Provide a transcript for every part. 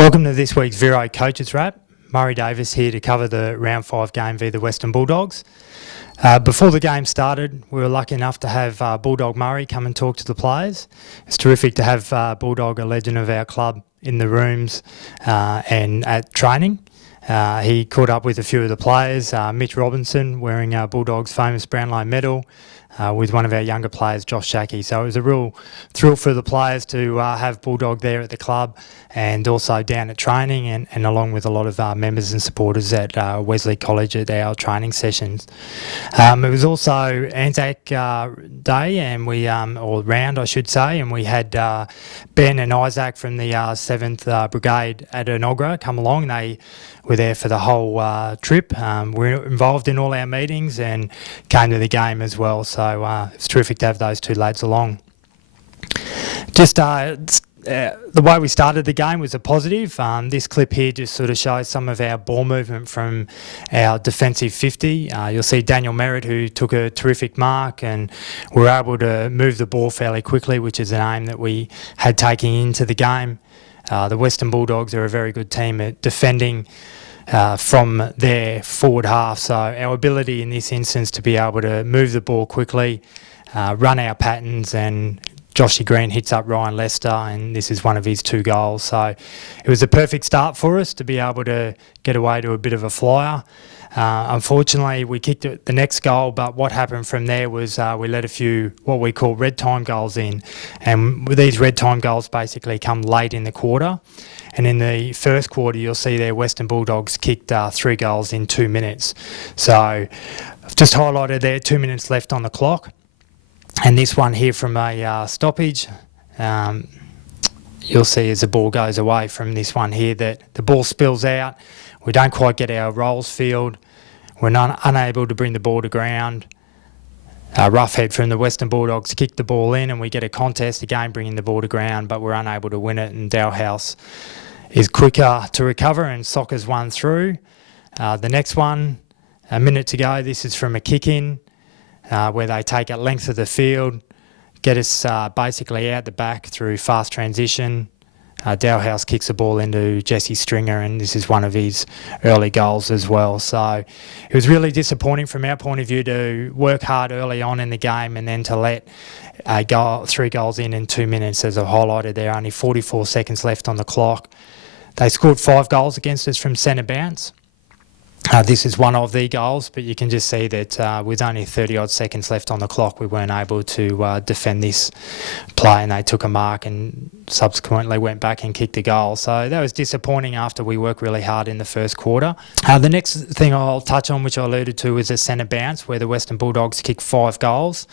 Welcome to this week's Vero Coaches Wrap. Murray Davis here to cover the Round 5 game via the Western Bulldogs. Before the game started, we were lucky enough to have Bulldog Murray come and talk to the players. It's terrific to have Bulldog, a legend of our club, in the rooms and at training. He caught up with a few of the players, Mitch Robinson wearing Bulldogs' famous Brownlow medal, with one of our younger players, Josh Shackey. So it was a real thrill for the players to have Bulldog there at the club and also down at training and along with a lot of members and supporters at Wesley College at our training sessions. It was also Anzac Day and or round I should say, and we had Ben and Isaac from the 7th Brigade at Enoggera come along. They were there for the whole trip. We're involved in all our meetings and came to the game as well. So it's terrific to have those two lads along. Just the way we started the game was a positive. This clip here just sort of shows some of our ball movement from our defensive 50. You'll see Daniel Merritt, who took a terrific mark, and we were able to move the ball fairly quickly, which is an aim that we had taking into the game. The Western Bulldogs are a very good team at defending from their forward half, so our ability in this instance to be able to move the ball quickly, run our patterns, and Joshy Green hits up Ryan Lester, and this is one of his 2 goals. So it was a perfect start for us to be able to get away to a bit of a flyer. Unfortunately, we kicked the next goal, but what happened from there was we let a few what we call red time goals in. And these red time goals basically come late in the quarter. And in the first quarter, you'll see there Western Bulldogs kicked 3 goals in 2 minutes. So I've just highlighted there 2 minutes left on the clock. And this one here from a stoppage, you'll see as the ball goes away from this one here that the ball spills out. We don't quite get our rolls field. We're unable to bring the ball to ground. Rough head from the Western Bulldogs kick the ball in, and we get a contest again bringing the ball to ground, but we're unable to win it, and Dalhouse is quicker to recover and soccers one through. The next one, a minute to go, this is from a kick-in where they take a length of the field, get us basically out the back through fast transition. Dalhouse kicks the ball into Jesse Stringer, and this is one of his early goals as well. So it was really disappointing from our point of view to work hard early on in the game and then to let 3 goals in 2 minutes, as I've highlighted there, only 44 seconds left on the clock. They scored 5 goals against us from centre bounce. This is one of the goals, but you can just see that with only 30-odd seconds left on the clock, we weren't able to defend this play, and they took a mark and subsequently went back and kicked a goal. So that was disappointing after we worked really hard in the first quarter. The next thing I'll touch on, which I alluded to, is a centre bounce where the Western Bulldogs kicked 5 goals.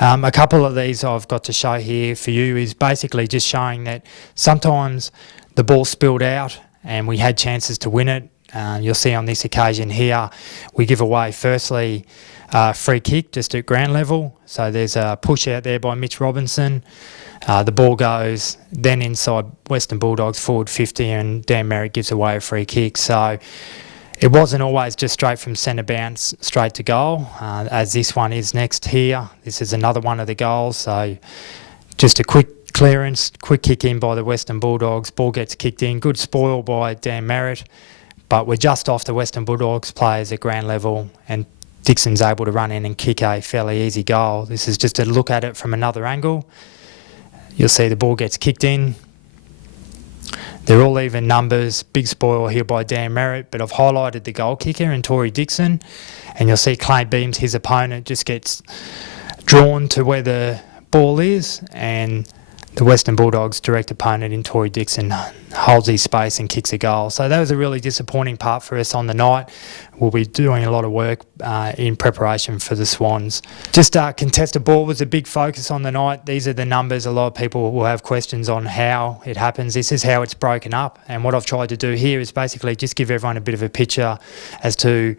A couple of these I've got to show here for you is basically just showing that sometimes the ball spilled out and we had chances to win it. You'll see on this occasion here, we give away firstly a free kick just at ground level. So there's a push out there by Mitch Robinson. The ball goes then inside Western Bulldogs forward 50, and Dan Merritt gives away a free kick. So it wasn't always just straight from centre bounce straight to goal, as this one is next here. This is another one of the goals. So just a quick clearance, quick kick in by the Western Bulldogs. Ball gets kicked in. Good spoil by Dan Merritt. But we're just off the Western Bulldogs players at ground level, and Dixon's able to run in and kick a fairly easy goal. This is just a look at it from another angle. You'll see the ball gets kicked in. They're all even numbers. Big spoil here by Dan Merritt, but I've highlighted the goal kicker and Tory Dixon, and you'll see Clay Beams, his opponent, just gets drawn to where the ball is, and the Western Bulldogs' direct opponent in Tory Dixon holds his space and kicks a goal. So that was a really disappointing part for us on the night. We'll be doing a lot of work in preparation for the Swans. Just contested ball was a big focus on the night. These are the numbers. A lot of people will have questions on how it happens. This is how it's broken up. And what I've tried to do here is basically just give everyone a bit of a picture as to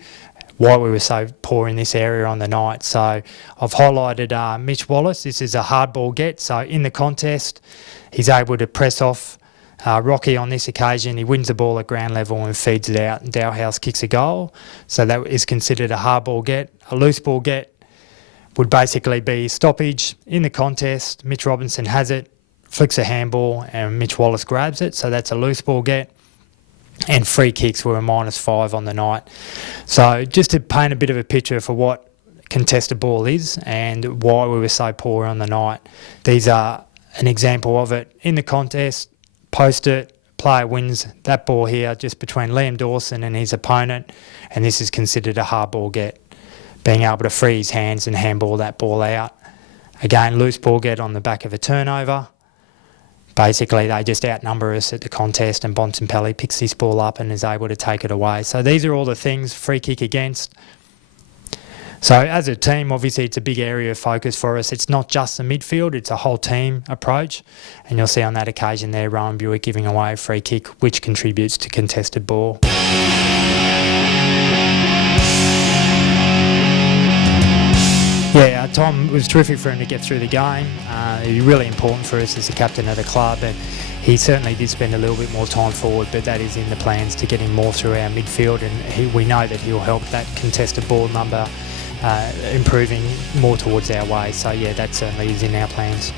why we were so poor in this area on the night. So I've highlighted Mitch Wallace. This is a hard ball get. So in the contest, he's able to press off Rocky on this occasion. He wins the ball at ground level and feeds it out, and Dalhouse kicks a goal. So that is considered a hard ball get. A loose ball get would basically be stoppage in the contest. Mitch Robinson has it. flicks a handball and Mitch Wallace grabs it, so that's a loose ball get. And free kicks were a -5 on the night. So just to paint a bit of a picture for what contested ball is and why we were so poor on the night, these are an example of it. In the contest, post it, player wins that ball here just between Liam Dawson and his opponent, and this is considered a hard ball get, being able to free his hands and handball that ball out. Again, loose ball get on the back of a turnover. Basically, they just outnumber us at the contest, and Bontempelli picks this ball up and is able to take it away. So these are all the things. Free kick against. So as a team, obviously it's a big area of focus for us. It's not just the midfield, it's a whole team approach. And you'll see on that occasion there, Rowan Buick giving away a free kick, which contributes to contested ball. Yeah, Tom was terrific for him to get through the game. It was really important for us as the captain of the club, and he certainly did spend a little bit more time forward, but that is in the plans to get him more through our midfield, and we know that he'll help that contested ball number improving more towards our way. So yeah, that certainly is in our plans.